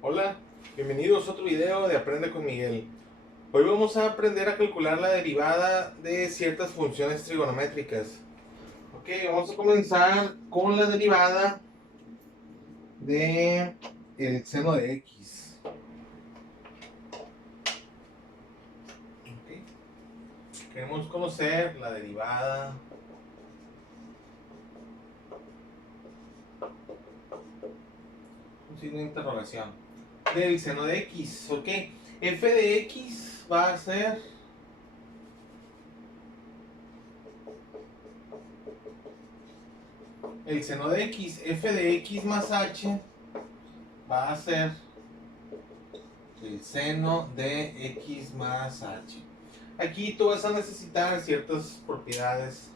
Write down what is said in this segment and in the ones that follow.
Hola, bienvenidos a otro video de Aprende con Miguel. Hoy vamos a aprender a calcular la derivada de ciertas funciones trigonométricas. Ok, vamos a comenzar con la derivada de el seno de x. Ok, queremos conocer la derivada un signo de interrogación del seno de x. Ok, f de x va a ser el seno de x. F de x más h va a ser el seno de x más h. Aquí tú vas a necesitar ciertas propiedades,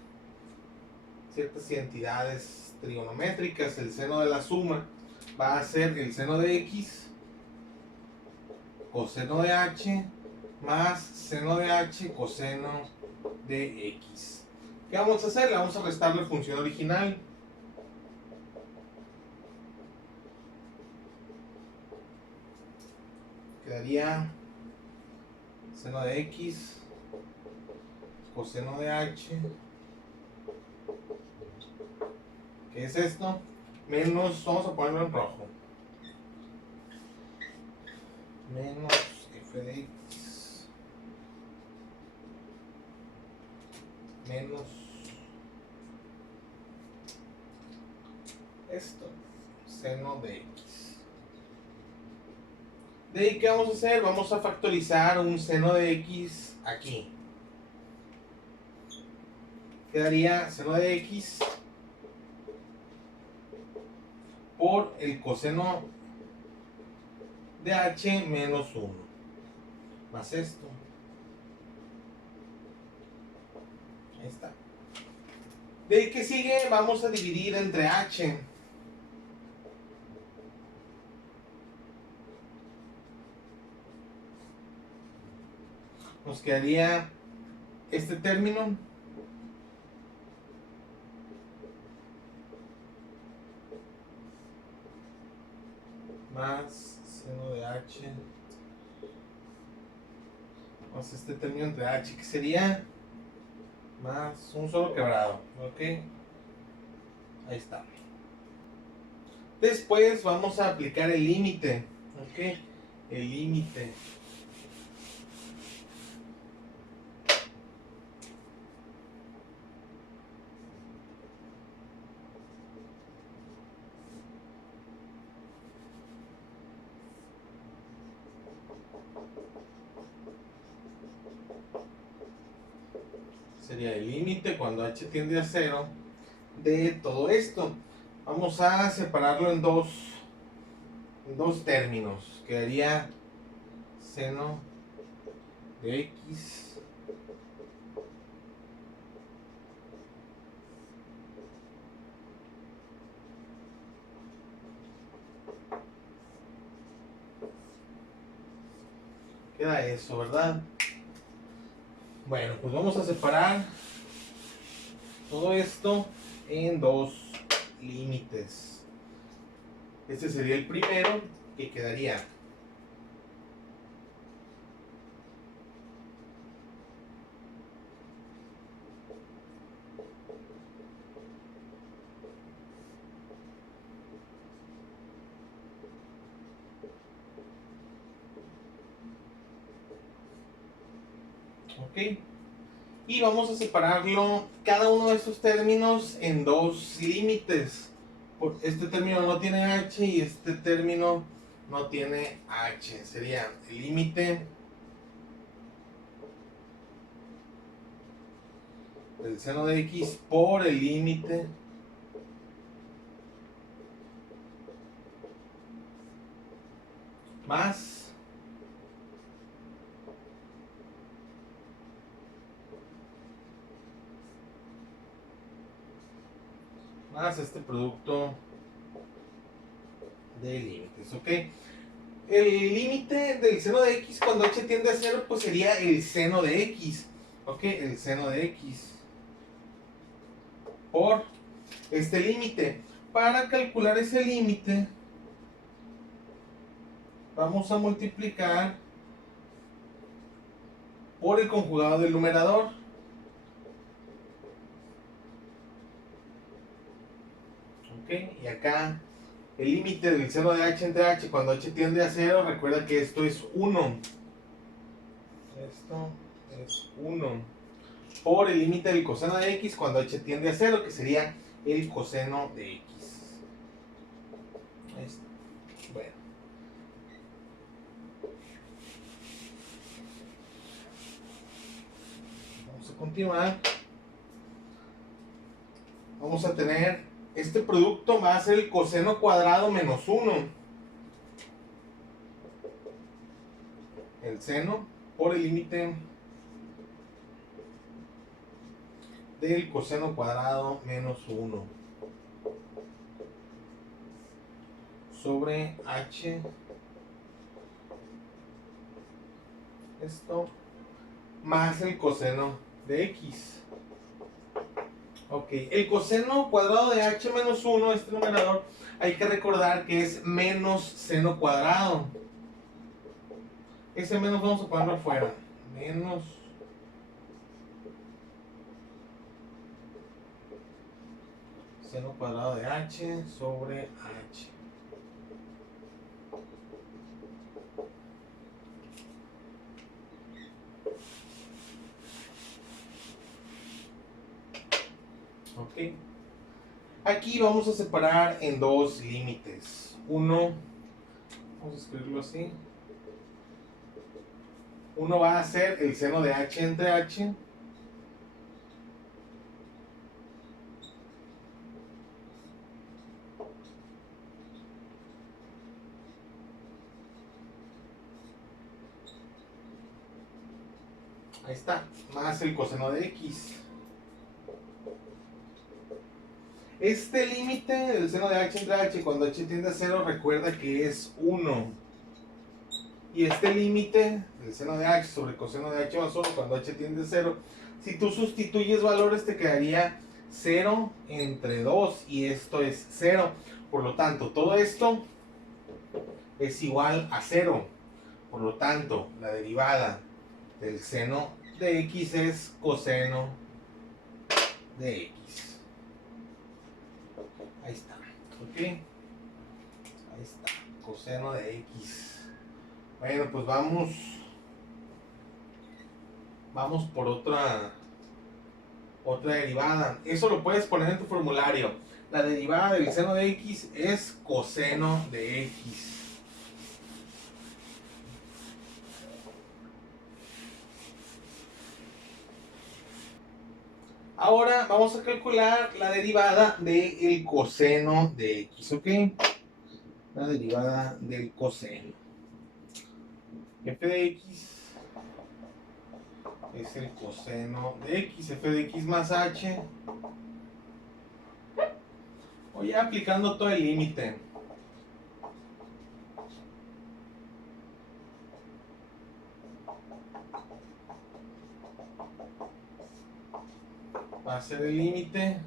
ciertas identidades trigonométricas. El seno de la suma va a ser el seno de x coseno de h más seno de h coseno de x. ¿Qué vamos a hacer? Le vamos a restar la función original. Quedaría seno de x coseno de h. ¿Qué es esto? Menos, vamos a ponerlo en rojo. Menos f de x menos esto, seno de x. De ahí, ¿qué vamos a hacer? Vamos a factorizar un seno de x aquí. Quedaría seno de x por el coseno de h menos 1 más esto. Ahí está. De ahí, ¿qué sigue? Vamos a dividir entre h. Nos quedaría este término más seno de h más este término entre h, que sería más un solo quebrado. Ok, ahí está. Después vamos a aplicar el límite. Ok, el límite. Sería el límite cuando h tiende a 0 de todo esto. Vamos a separarlo en dos términos. Quedaría seno de x queda eso, ¿verdad? Bueno, pues vamos a separar todo esto en dos límites. Este sería el primero, que quedaría ok. Y vamos a separarlo, cada uno de estos términos, en dos límites. Este término no tiene h y este término no tiene h. Sería el límite del seno de x por el límite más este producto de límites, ok. El límite del seno de x cuando h tiende a 0, pues sería el seno de x, ok, el seno de x por este límite. Para calcular ese límite, vamos a multiplicar por el conjugado del numerador. Ok, y acá el límite del seno de h entre h cuando h tiende a 0, recuerda que esto es 1. Esto es 1 por el límite del coseno de x cuando h tiende a 0, que sería el coseno de x. Ahí está. Bueno. Vamos a continuar. Vamos a tener, este producto va a ser el coseno cuadrado menos 1. El seno por el límite del coseno cuadrado menos 1 sobre h, esto, más el coseno de x. Ok, el coseno cuadrado de h menos 1, este numerador, hay que recordar que es menos seno cuadrado. Ese menos vamos a ponerlo afuera. Menos seno cuadrado de h sobre h. Ok. Aquí vamos a separar en dos límites. Uno, vamos a escribirlo así. Uno va a ser el seno de h entre h. Ahí está, más el coseno de x. Este límite del seno de h entre h cuando h tiende a 0, recuerda que es 1. Y este límite del seno de h sobre coseno de h más 1 cuando h tiende a 0, si tú sustituyes valores te quedaría 0 entre 2 y esto es 0. Por lo tanto, todo esto es igual a 0. Por lo tanto, la derivada del seno de x es coseno de x. Ahí está. ¿Ok? Ahí está. Coseno de x. Bueno, pues vamos por otra derivada. Eso lo puedes poner en tu formulario. La derivada del seno de x es coseno de x. Ahora vamos a calcular la derivada del coseno de x, ¿ok? La derivada del coseno. F de x es el coseno de x, f de x más h. Voy aplicando todo el límite. Va a ser el límite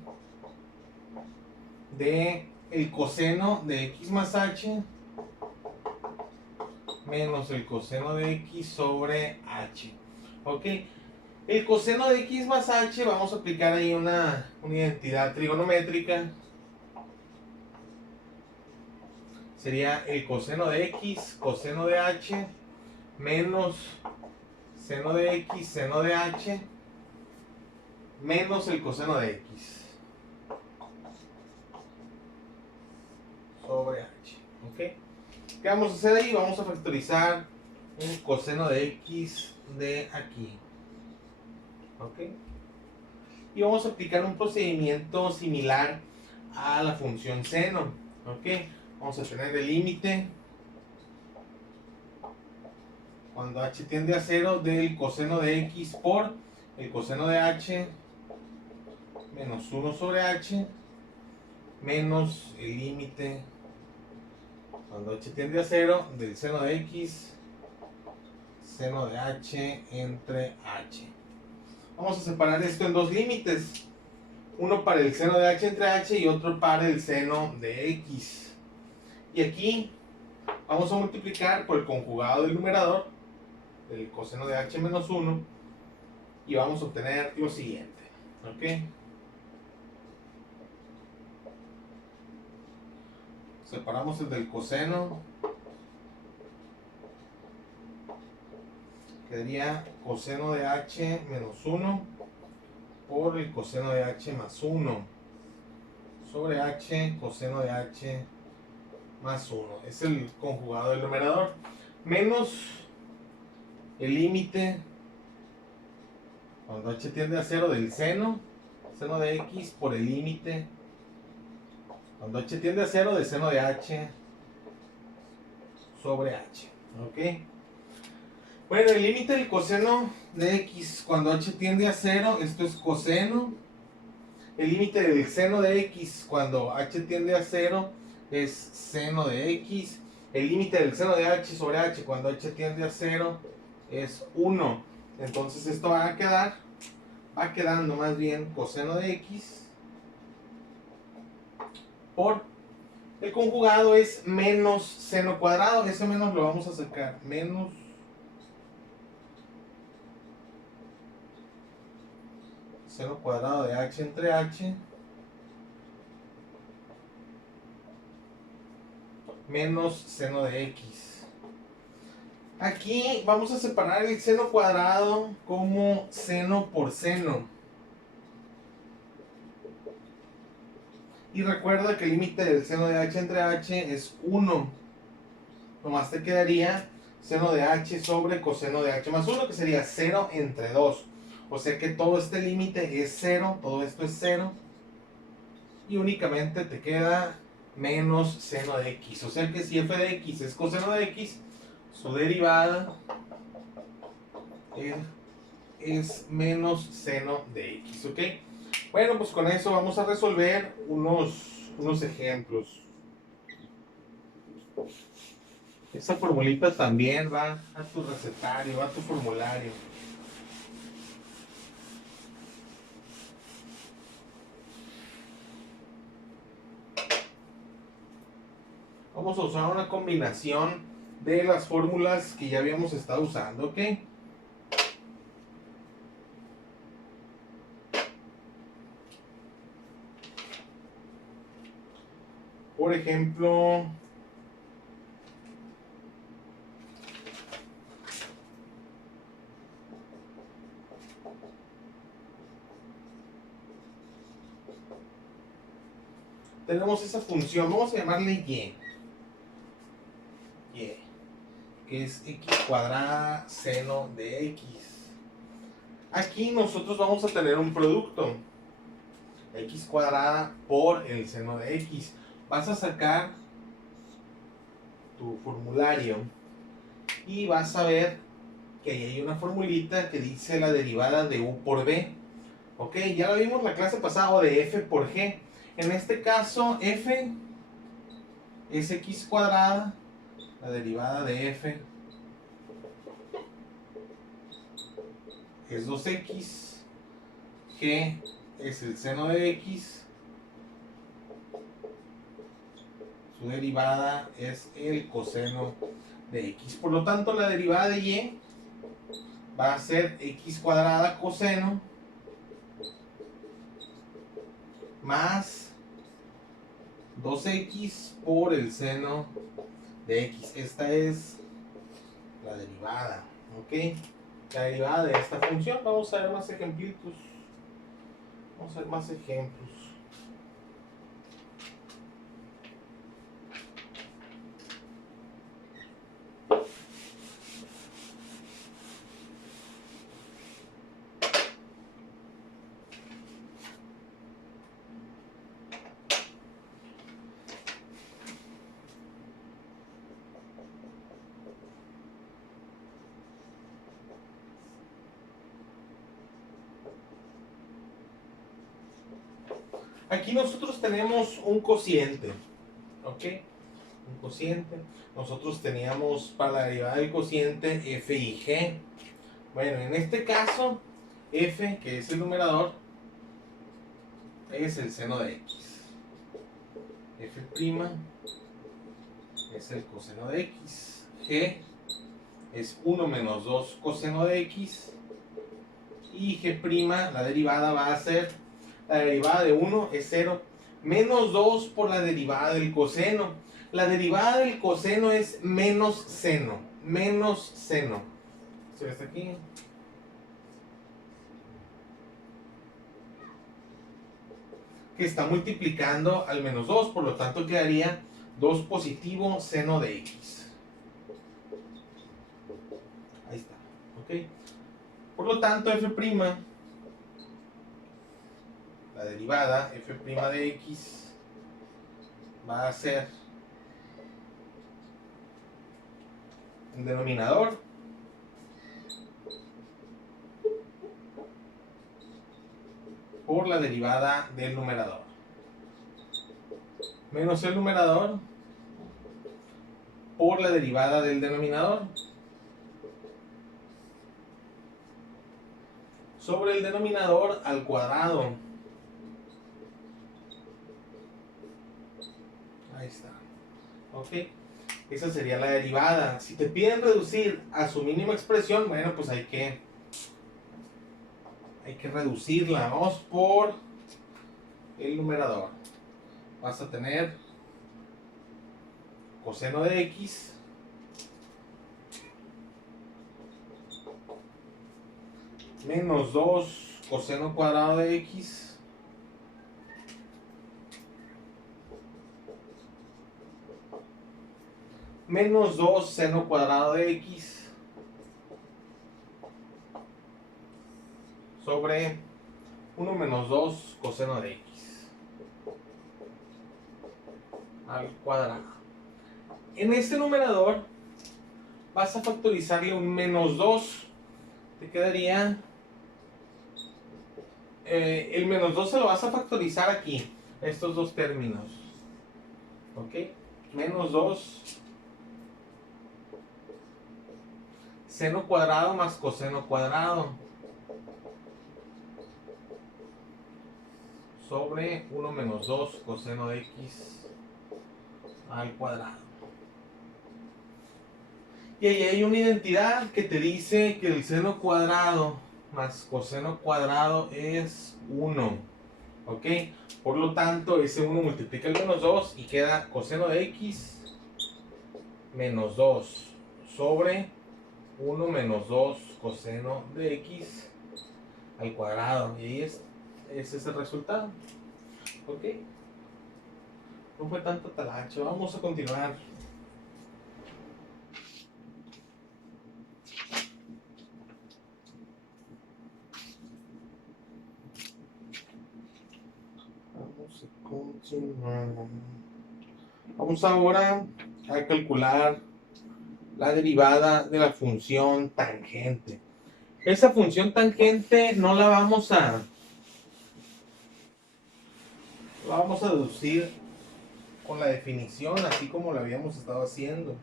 de el coseno de x más h menos el coseno de x sobre h. ¿Ok? El coseno de x más h, vamos a aplicar ahí una identidad trigonométrica. Sería el coseno de x, coseno de h, menos seno de x, seno de h, menos el coseno de x sobre h. ¿Ok? ¿Qué vamos a hacer ahí? Vamos a factorizar un coseno de x de aquí. ¿Ok? Y vamos a aplicar un procedimiento similar a la función seno. ¿Ok? Vamos a tener el límite cuando h tiende a 0 del coseno de x por el coseno de h menos 1 sobre h menos el límite cuando h tiende a 0 del seno de x seno de h entre h. Vamos a separar esto en dos límites. Uno para el seno de h entre h y otro para el seno de x. Y aquí Vamos a multiplicar por el conjugado del numerador, el coseno de h menos 1, y vamos a obtener lo siguiente. ¿Ok? Separamos el del coseno. Quedaría coseno de h menos 1 por el coseno de h más 1 sobre h coseno de h más 1. Es el conjugado del numerador. Menos el límite cuando h tiende a 0 del seno de x por el límite cuando h tiende a 0 del seno de h sobre h. ¿Ok? Bueno, el límite del coseno de x cuando h tiende a 0, esto es coseno. El límite del seno de x cuando h tiende a 0 es seno de x. El límite del seno de h sobre h cuando h tiende a 0 es 1. Entonces esto va quedando más bien coseno de x por el conjugado es menos seno cuadrado. Ese menos lo vamos a sacar. Menos seno cuadrado de h entre h menos seno de x. Aquí vamos a separar el seno cuadrado como seno por seno. Y recuerda que el límite del seno de h entre h es 1. Nomás te quedaría seno de h sobre coseno de h más 1, que sería 0 entre 2. O sea que todo este límite es 0, todo esto es 0. Y únicamente te queda menos seno de x. O sea que si f de x es coseno de x, su derivada es menos seno de x. ¿Ok? Bueno, pues con eso vamos a resolver unos ejemplos. Esa formulita también va a tu recetario, va a tu formulario. Vamos a usar una combinación de las fórmulas que ya habíamos estado usando, ¿ok? Por ejemplo, tenemos esa función, vamos a llamarle y, que es x cuadrada seno de x. Aquí nosotros vamos a tener un producto, x cuadrada por el seno de x. Vas a sacar tu formulario y vas a ver que ahí hay una formulita que dice la derivada de u por b. Ok, ya la vimos la clase pasada, o de f por g. En este caso, f es x cuadrada, la derivada de f es 2x, g es el seno de x, su derivada es el coseno de x. Por lo tanto, la derivada de y va a ser x cuadrada coseno más 2x por el seno de x. Esta es la derivada, ¿ok? La derivada de esta función. Vamos a ver más ejemplitos. Vamos a ver más ejemplos. Aquí nosotros tenemos un cociente, ¿ok? Un cociente. Nosotros teníamos para la derivada del cociente f y g. Bueno, en este caso, f, que es el numerador, es el seno de x. F' es el coseno de x. G es 1 menos 2 coseno de x. Y G', la derivada va a ser, la derivada de 1 es 0, menos 2 por la derivada del coseno. La derivada del coseno es menos seno, menos seno. ¿Se ve hasta aquí? Que está multiplicando al menos 2, por lo tanto quedaría 2 positivo seno de x. Ahí está, ¿ok? Por lo tanto, f', la derivada f' de x va a ser el denominador por la derivada del numerador, menos el numerador por la derivada del denominador, sobre el denominador al cuadrado. Ahí está. ¿Ok? Esa sería la derivada. Si te piden reducir a su mínima expresión, bueno, pues hay que reducirla. Vamos por el numerador. Vas a tener coseno de x menos 2 coseno cuadrado de x menos 2 seno cuadrado de x sobre 1 menos 2 coseno de x al cuadrado. En este numerador vas a factorizarle un menos 2. Te quedaría... el menos 2 se lo vas a factorizar aquí, estos dos términos. ¿Ok? Menos 2 seno cuadrado más coseno cuadrado sobre 1 menos 2 coseno de x al cuadrado. Y ahí hay una identidad que te dice que el seno cuadrado más coseno cuadrado es 1. ¿Ok? Por lo tanto, ese 1 multiplica el menos 2 y queda coseno de x menos 2 sobre 1 menos 2 coseno de x al cuadrado. Y ahí ese es el resultado. ¿Ok? No fue tanto talacho. Vamos a continuar. Vamos ahora a calcular la derivada de la función tangente. Esa función tangente no la vamos a deducir con la definición, así como lo habíamos estado haciendo.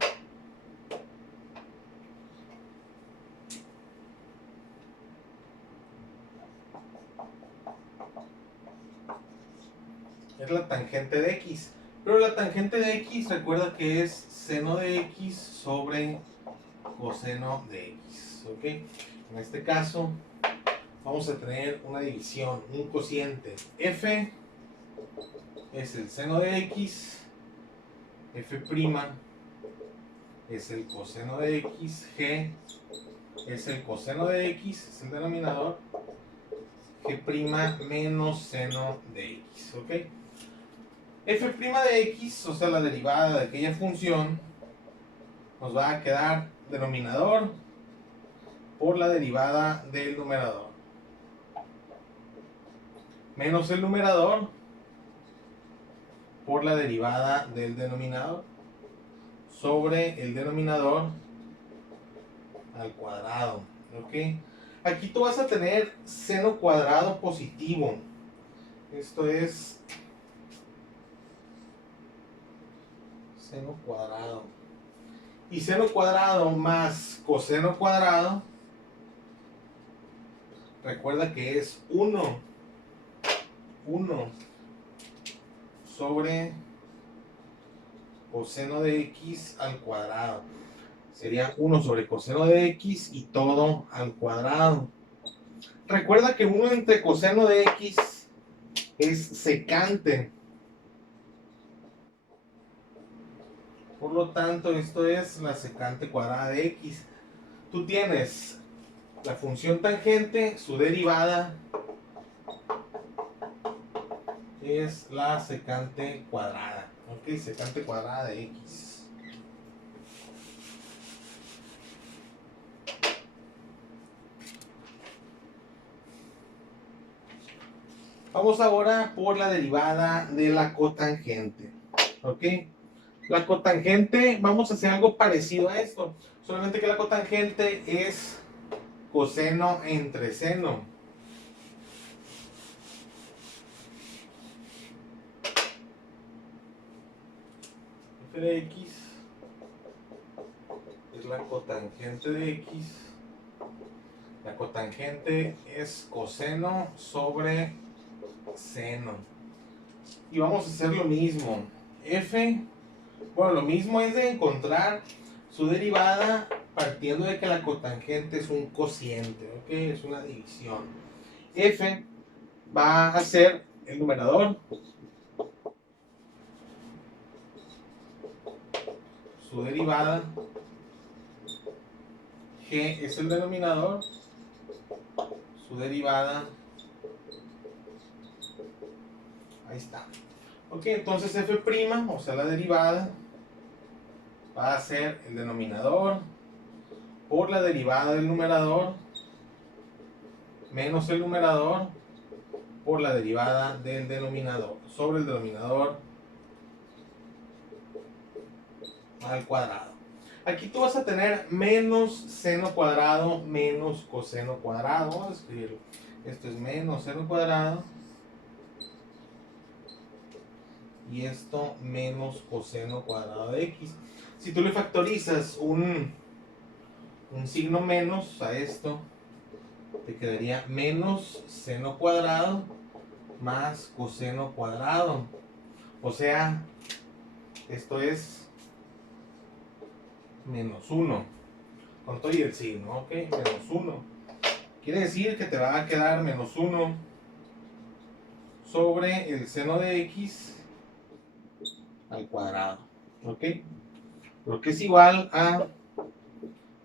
Es la tangente de x. Pero la tangente de x, recuerda que es seno de x sobre coseno de x. ¿Ok? En este caso, vamos a tener una división, un cociente. F es el seno de x, f' es el coseno de x, g es el coseno de x, es el denominador, g' menos seno de x. ¿Ok? F' de x, o sea, la derivada de aquella función, nos va a quedar denominador por la derivada del numerador, menos el numerador por la derivada del denominador, sobre el denominador al cuadrado. ¿Ok? Aquí tú vas a tener seno cuadrado positivo. Esto es seno cuadrado. Y seno cuadrado más coseno cuadrado, recuerda que es 1 sobre coseno de x al cuadrado. Sería 1 sobre coseno de x y todo al cuadrado. Recuerda que 1 entre coseno de x es secante. Por lo tanto, esto es la secante cuadrada de x. Tú tienes la función tangente, su derivada es la secante cuadrada. Ok, secante cuadrada de x. Vamos ahora por la derivada de la cotangente. Ok, la cotangente, vamos a hacer algo parecido a esto. Solamente que la cotangente es coseno entre seno. F de x es la cotangente de x. La cotangente es coseno sobre seno. Y vamos a hacer lo mismo. F, bueno, lo mismo es de encontrar su derivada partiendo de que la cotangente es un cociente, ¿ok? Es una división. F va a ser el numerador, su derivada, G es el denominador, su derivada, ahí está. Ok, entonces f', o sea la derivada, va a ser el denominador por la derivada del numerador menos el numerador por la derivada del denominador sobre el denominador al cuadrado. Aquí tú vas a tener menos seno cuadrado menos coseno cuadrado. Vamos a escribirlo. Esto es menos seno cuadrado y esto menos coseno cuadrado de x. Si tú le factorizas un signo menos a esto, te quedaría menos seno cuadrado más coseno cuadrado. O sea, esto es menos 1. Con todo y el signo, ok, menos 1. Quiere decir que te va a quedar menos 1 sobre el seno de x al cuadrado, ok. Lo que es igual a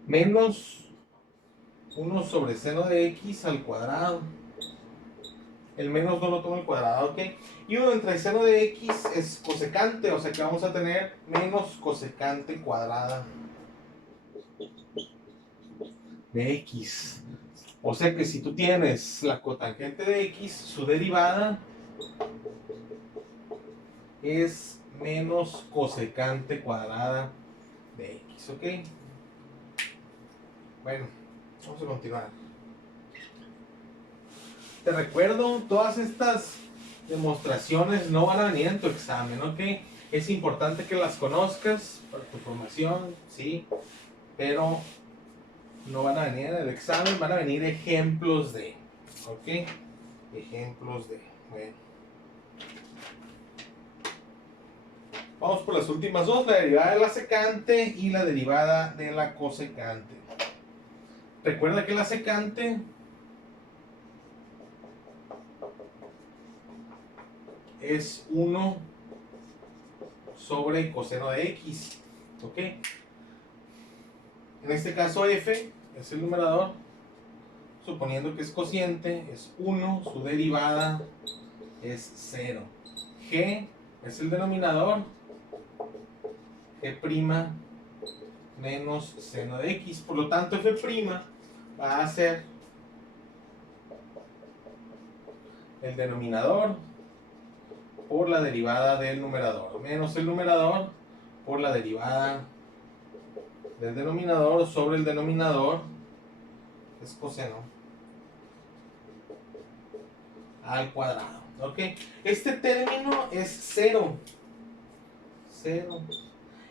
menos 1 sobre seno de x al cuadrado. El menos no lo tomo al cuadrado, ok. Y 1 entre seno de x es cosecante, o sea que vamos a tener menos cosecante cuadrada de x. O sea que si tú tienes la cotangente de x, su derivada es menos cosecante cuadrada de x, ¿ok? Bueno, vamos a continuar. Te recuerdo, todas estas demostraciones no van a venir en tu examen, ¿ok? Es importante que las conozcas para tu formación, sí, pero no van a venir en el examen, van a venir ejemplos de, ¿ok? Ejemplos de, bueno. Vamos por las últimas dos, la derivada de la secante y la derivada de la cosecante. Recuerda que la secante es 1 sobre coseno de x, ¿ok? En este caso f es el numerador, suponiendo que es cociente, es 1, su derivada es 0. G es el denominador, G' menos seno de x, por lo tanto f' va a ser el denominador por la derivada del numerador, menos el numerador por la derivada del denominador sobre el denominador, es coseno, al cuadrado, ¿ok? Este término es 0. 0.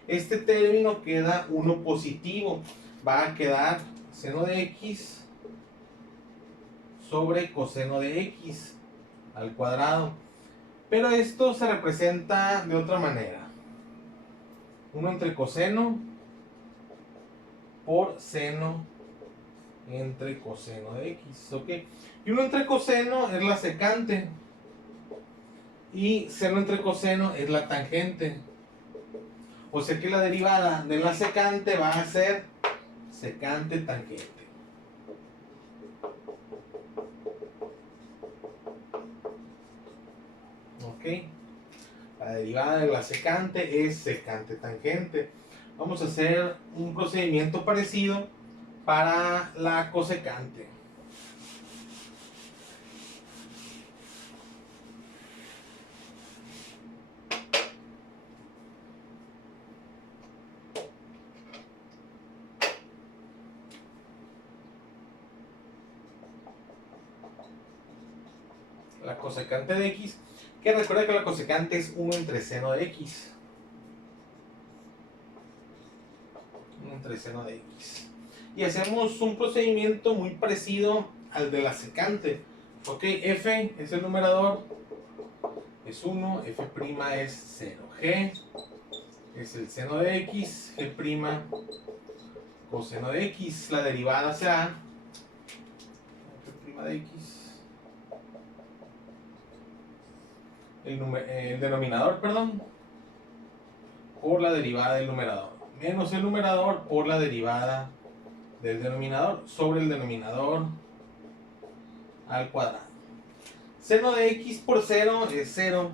Este término queda 1 positivo, va a quedar seno de x sobre coseno de x al cuadrado. Pero esto se representa de otra manera. 1 entre coseno por seno entre coseno de x, ¿ok? Y 1 entre coseno es la secante. Y seno entre coseno es la tangente. O sea que la derivada de la secante va a ser secante tangente. ¿Ok? La derivada de la secante es secante tangente. Vamos a hacer un procedimiento parecido para la cosecante. La cosecante de x, que recuerda que la cosecante es 1 entre seno de x. 1 entre seno de x. Y hacemos un procedimiento muy parecido al de la secante. Ok, f es el numerador, es 1, f' es 0. G es el seno de x, g' coseno de x. La derivada será f' de x. El denominador, perdón, por la derivada del numerador, menos el numerador por la derivada del denominador sobre el denominador al cuadrado. Seno de x por 0 es 0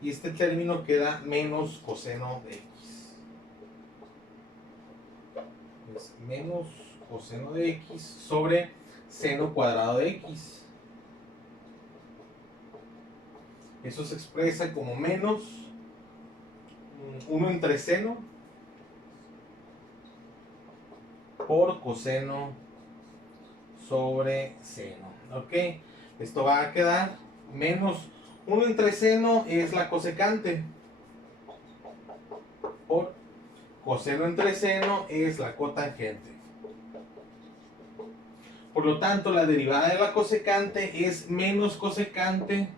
y este término queda menos coseno de x. Es menos coseno de x sobre seno cuadrado de x. Eso se expresa como menos 1 entre seno por coseno sobre seno. ¿Ok? Esto va a quedar menos 1 entre seno es la cosecante por coseno entre seno es la cotangente. Por lo tanto, la derivada de la cosecante es menos cosecante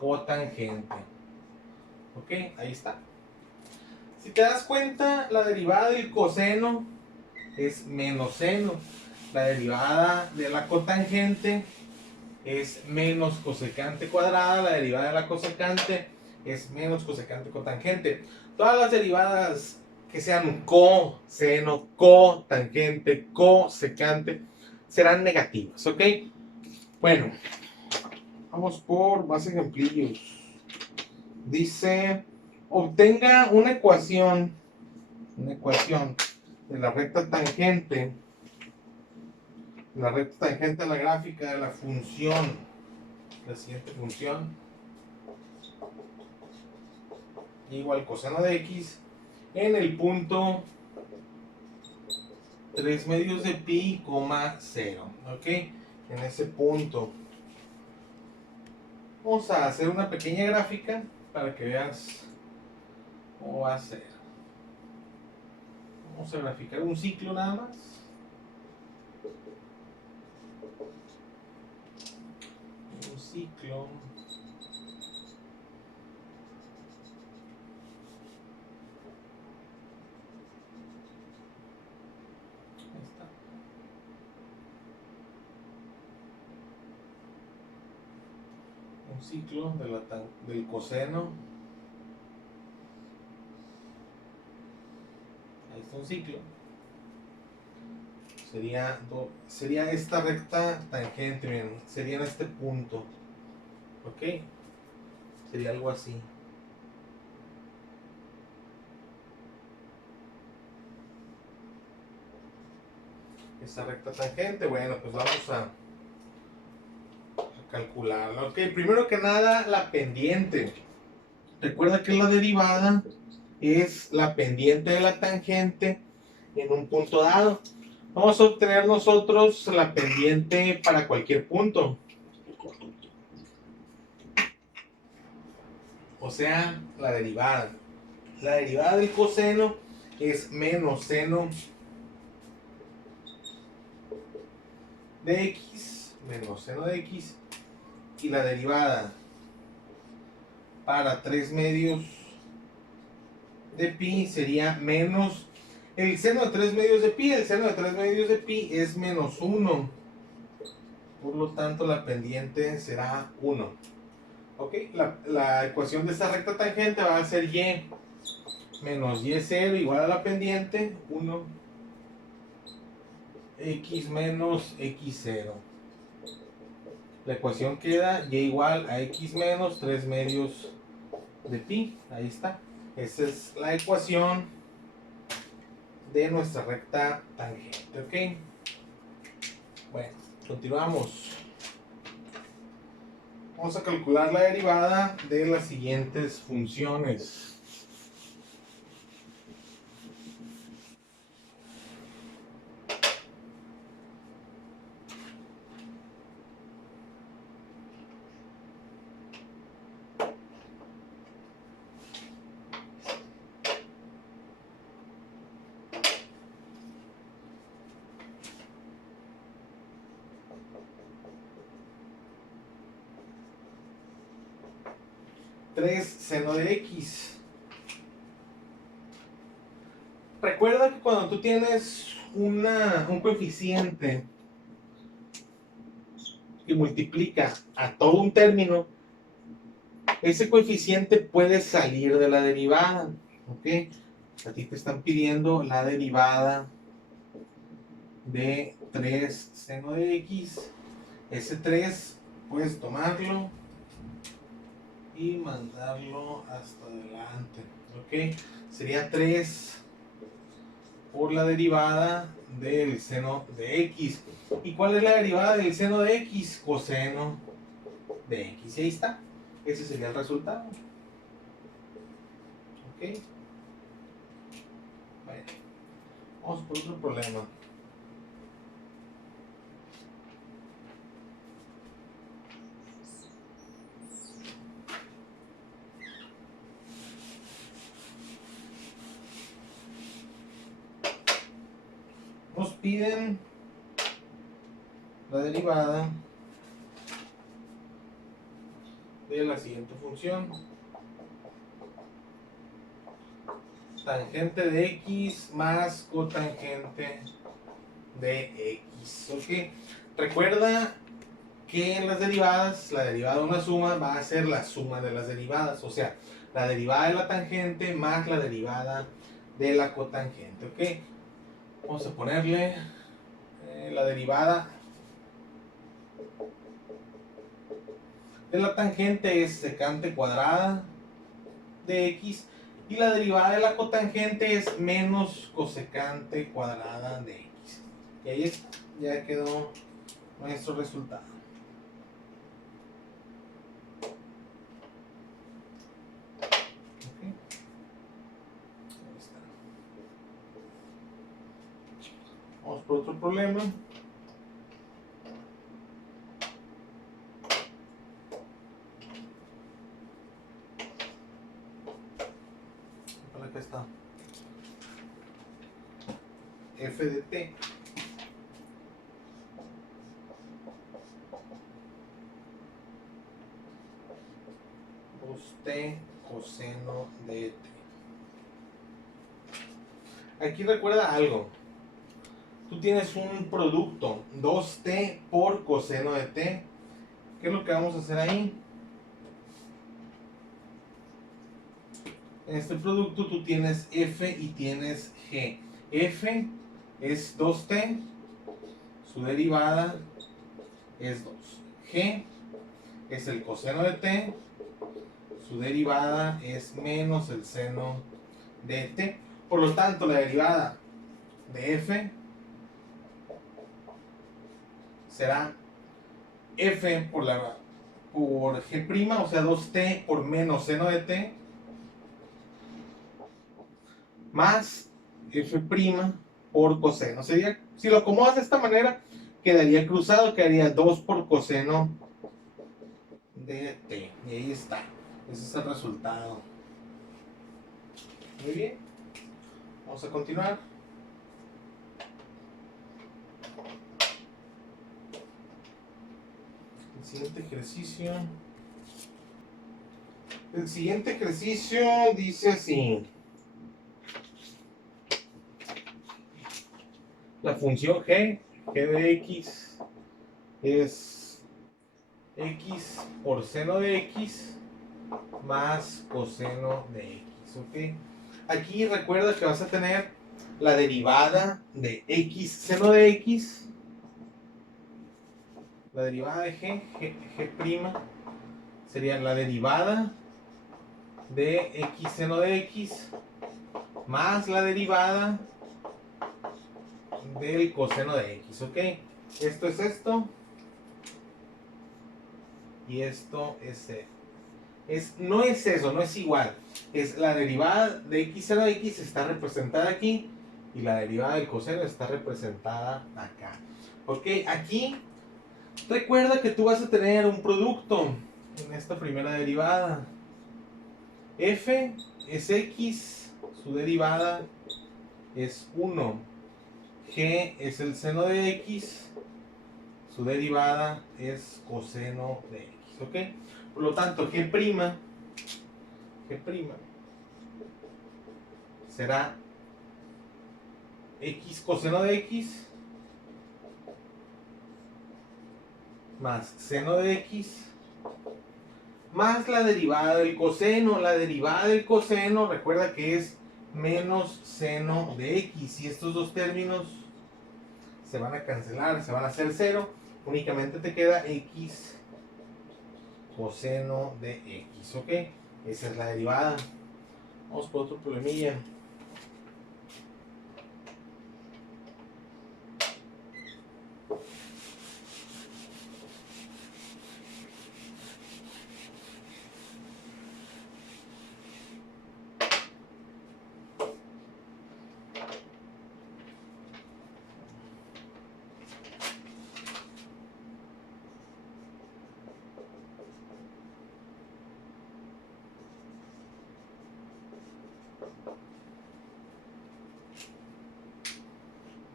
cotangente. ¿Ok? Ahí está. Si te das cuenta, la derivada del coseno es menos seno. La derivada de la cotangente es menos cosecante cuadrada. La derivada de la cosecante es menos cosecante cotangente. Todas las derivadas que sean coseno, cotangente, cosecante serán negativas, ¿ok? Bueno, vamos por más ejemplillos. Dice, obtenga una ecuación de la recta tangente a la gráfica de la función, la siguiente función, igual coseno de x en el punto 3 medios de pi, 0, ¿ok? En ese punto. Vamos a hacer una pequeña gráfica para que veas cómo va a ser. Vamos a graficar un ciclo nada más. Un ciclo. Ahí está. Un ciclo del coseno. Ahí está un ciclo. Sería esta recta tangente, miren, sería en este punto. ¿Ok? Sería algo así. Esta recta tangente, bueno, pues vamos a calcularla. Ok, primero que nada, la pendiente. Recuerda que la derivada es la pendiente de la tangente en un punto dado. Vamos a obtener nosotros la pendiente para cualquier punto. O sea, la derivada. La derivada del coseno es menos seno de x, menos seno de x, y la derivada para 3 medios de pi sería menos el seno de 3 medios de pi. El seno de 3 medios de pi es menos 1. Por lo tanto, la pendiente será 1. ¿Ok? La ecuación de esta recta tangente va a ser y menos y0 igual a la pendiente 1 x menos x0. La ecuación queda y igual a x menos 3 medios de pi. Ahí está. Esa es la ecuación de nuestra recta tangente. ¿Ok? Bueno, continuamos. Vamos a calcular la derivada de las siguientes funciones. Seno de x. Recuerda que cuando tú tienes un coeficiente que multiplica a todo un término, ese coeficiente puede salir de la derivada. ¿Ok? A ti te están pidiendo la derivada de 3 seno de x. Ese 3 puedes tomarlo y mandarlo hasta adelante. ¿Ok? Sería 3 por la derivada del seno de x. ¿Y cuál es la derivada del seno de x? Coseno de x. Y ahí está. Ese sería el resultado. ¿Ok? Bueno, vamos por otro problema. Nos piden la derivada de la siguiente función. Tangente de x más cotangente de x. ¿Ok? Recuerda que en las derivadas, la derivada de una suma va a ser la suma de las derivadas. O sea, la derivada de la tangente más la derivada de la cotangente. ¿Ok? Vamos a ponerle la derivada de la tangente es secante cuadrada de x y la derivada de la cotangente es menos cosecante cuadrada de x. Y ahí está, ya quedó nuestro resultado. Okay. Ahí está. Vamos por otro problema. Acá está. F de t t coseno de t. Aquí recuerda algo. Tú tienes un producto 2t por coseno de t. ¿Qué es lo que vamos a hacer ahí? En este producto tú tienes f y tienes g. F es 2t, su derivada es 2. G es el coseno de t, su derivada es menos el seno de t. Por lo tanto, la derivada de f será f por g', o sea 2t por menos seno de t, más f' por coseno. Sería, si lo acomodas de esta manera, quedaría cruzado, quedaría 2 por coseno de t. Y ahí está. Ese es el resultado. Muy bien. Vamos a continuar. El siguiente ejercicio. El siguiente ejercicio dice así. La función g de x es x por seno de x más coseno de x, ¿ok? Aquí recuerda que vas a tener la derivada de x seno de x, la derivada de g' sería la derivada de x seno de x más la derivada del coseno de x, ¿ok? Esto es esto y esto es no es eso, no es igual. Es la derivada de x seno de x está representada aquí y la derivada del coseno está representada acá. Ok, aquí recuerda que tú vas a tener un producto en esta primera derivada. F es x, su derivada es 1. G es el seno de x, su derivada es coseno de x, ¿ok? Por lo tanto, G' será x coseno de x más seno de x más la derivada del coseno. La derivada del coseno, recuerda que es menos seno de x. Y estos dos términos se van a cancelar, se van a hacer cero. Únicamente te queda x coseno de x, ¿ok? Esa es la derivada. Vamos por otro problemilla.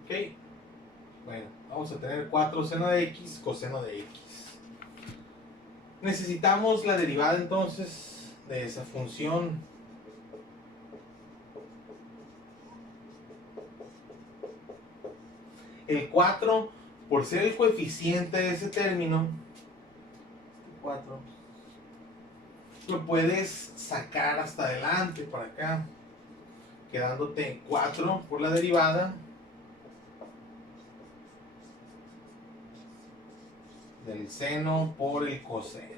Ok, bueno, vamos a tener 4 seno de x coseno de x. Necesitamos la derivada entonces de esa función. El 4, por ser el coeficiente de ese término, 4, lo puedes sacar hasta adelante, para acá, quedándote 4 por la derivada del seno por el coseno.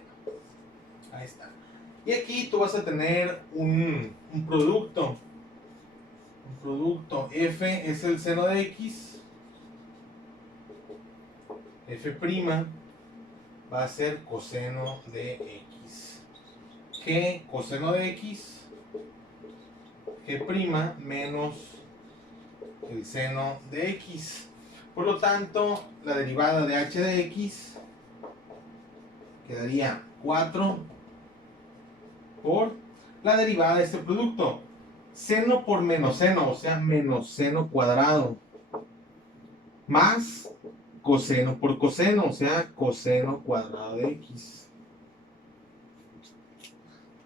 Ahí está. Y aquí tú vas a tener un producto. Un producto. F es el seno de x. F' va a ser coseno de x. G coseno de x. G' menos el seno de x. Por lo tanto, la derivada de h de x quedaría 4 por la derivada de este producto. Seno por menos seno, o sea, menos seno cuadrado. Más coseno por coseno, o sea, coseno cuadrado de x.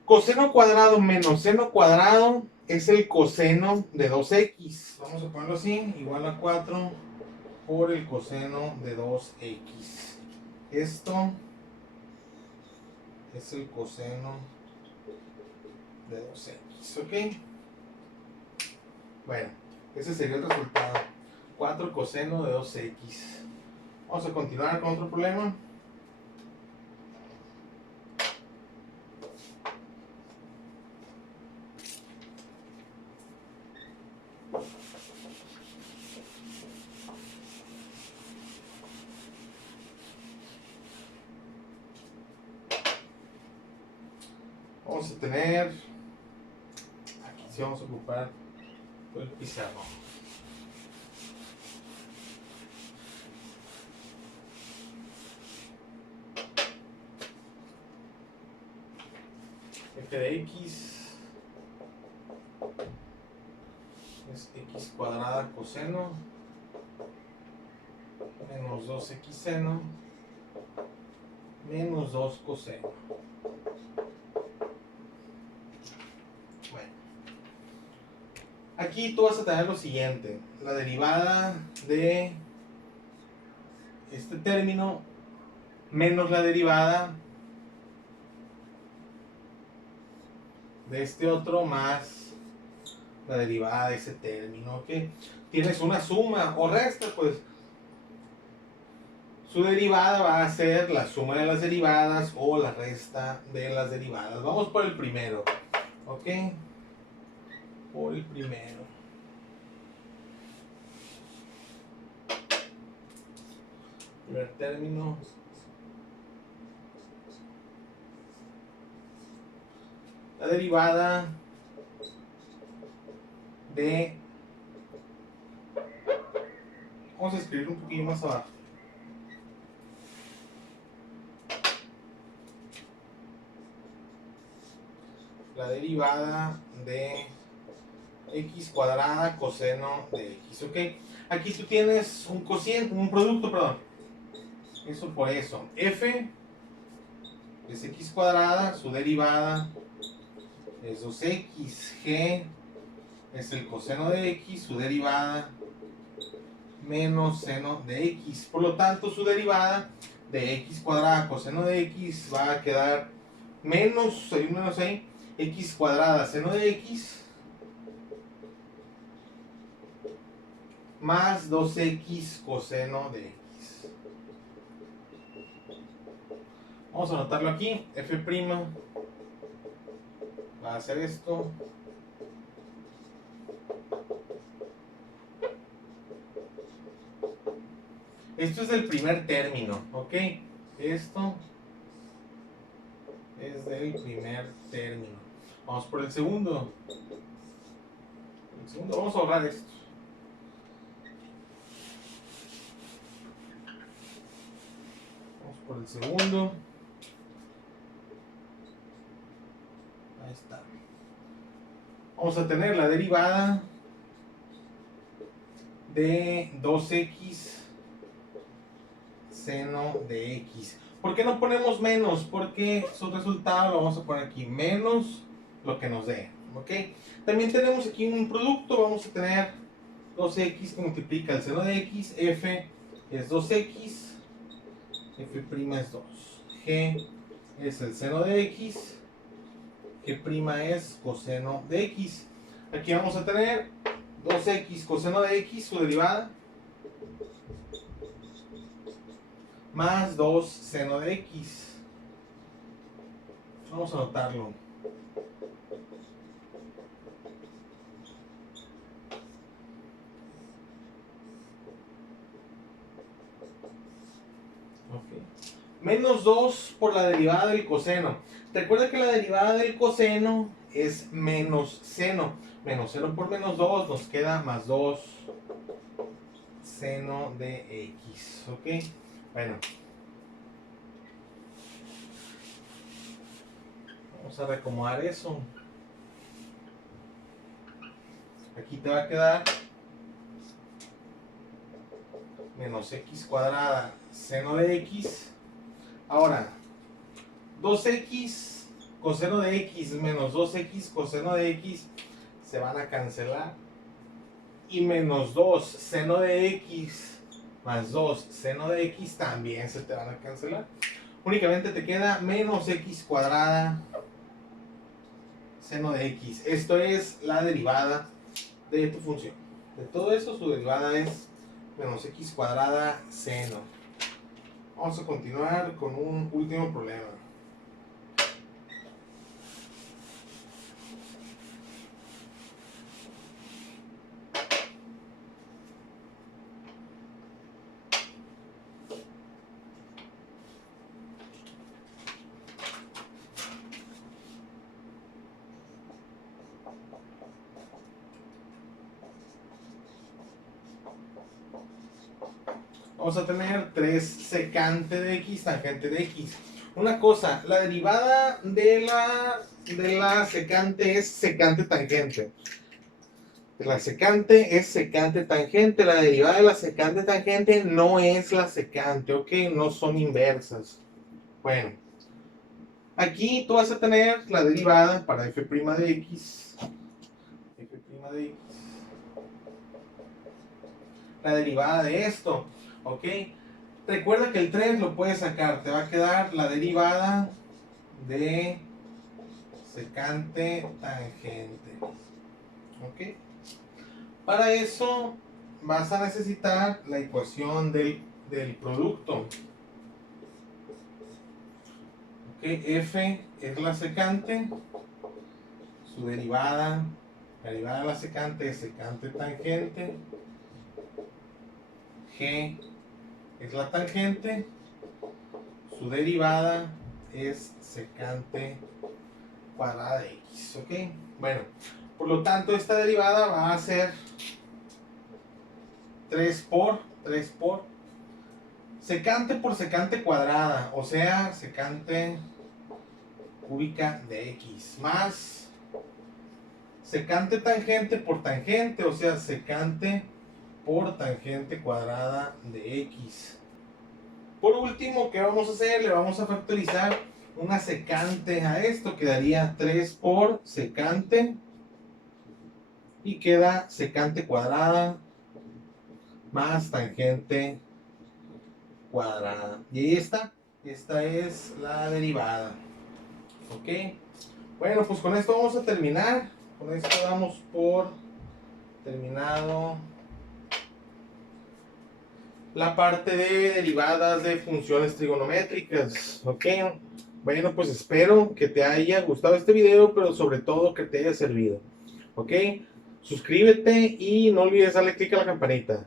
Coseno cuadrado menos seno cuadrado es el coseno de 2x. Vamos a ponerlo así, igual a 4 por el coseno de 2x. Esto es el coseno de 2x, ¿ok? Bueno, ese sería el resultado. 4 coseno de 2x. Vamos a continuar con otro problema. Vamos a tener, aquí sí vamos a ocupar el pizarrón. F de x es x cuadrada coseno menos 2x seno menos 2 coseno. Bueno, aquí tú vas a tener lo siguiente: la derivada de este término menos la derivada de este otro más la derivada de ese término, ¿ok? Tienes una suma o resta, pues su derivada va a ser la suma de las derivadas o la resta de las derivadas. Vamos por el primero, ¿ok? Por el primero. Primer término. La derivada de... Vamos a escribir un poquito más abajo. La derivada de x cuadrada coseno de x, ¿ok? Aquí tú tienes un cociente, un producto, perdón. Eso por eso. F es x cuadrada, su derivada es 2x. G es el coseno de x, su derivada menos seno de x. Por lo tanto, su derivada de x cuadrada coseno de x va a quedar menos, hay un menos ahí, x cuadrada seno de x más 2x coseno de x. Vamos a anotarlo aquí. F' va a ser esto. Esto es del primer término, ¿ok? Esto es del primer término. Vamos por el segundo. El segundo, vamos a ahorrar esto. Vamos por el segundo. Ahí está. Vamos a tener la derivada de 2x seno de x. ¿Por qué no ponemos menos? Porque su resultado lo vamos a poner aquí, menos lo que nos dé, ¿ok? También tenemos aquí un producto, vamos a tener 2x que multiplica el seno de x, f es 2x, f' es 2, g es el seno de x, g' es coseno de x. Aquí vamos a tener 2x coseno de x, su derivada, más 2 seno de x. Vamos a anotarlo. Okay. Menos 2 por la derivada del coseno. Recuerda que la derivada del coseno es menos seno. Menos seno por menos 2 nos queda más 2 seno de x. ¿Ok? Bueno. Vamos a reacomodar eso. Aquí te va a quedar menos x cuadrada seno de x. Ahora, 2x coseno de x menos 2x coseno de x se van a cancelar. Y menos 2 seno de x más 2 seno de x también se te van a cancelar. Únicamente te queda menos x cuadrada seno de x. Esto es la derivada de tu función. De todo eso, su derivada es menos x cuadrada seno. Vamos a continuar con un último problema. Vamos a tener 3 secante de x, tangente de x. Una cosa, la derivada de la secante es secante tangente. La secante es secante tangente. La derivada de la secante tangente no es la secante, ¿ok? No son inversas. Bueno, aquí tú vas a tener la derivada para f' de x. F' de x. La derivada de esto, ¿ok? Recuerda que el 3 lo puedes sacar, te va a quedar la derivada de secante tangente, ¿ok? Para eso vas a necesitar la ecuación del producto, ¿ok? F es la secante, su derivada, la derivada de la secante es secante tangente, G es la tangente, su derivada es secante cuadrada de x, ¿ok? Bueno, por lo tanto esta derivada va a ser 3 por secante por secante cuadrada, o sea, secante cúbica de x, más secante tangente por tangente, o sea, secante por tangente cuadrada de x. Por último, ¿qué vamos a hacer? Le vamos a factorizar una secante a esto, quedaría 3 por secante y queda secante cuadrada más tangente cuadrada. Y ahí está, esta es la derivada. Ok, bueno, pues con esto vamos a terminar. Con esto damos por terminado la parte de derivadas de funciones trigonométricas. Ok, bueno, pues espero que te haya gustado este video, pero sobre todo que te haya servido. Ok, suscríbete y no olvides darle click a la campanita.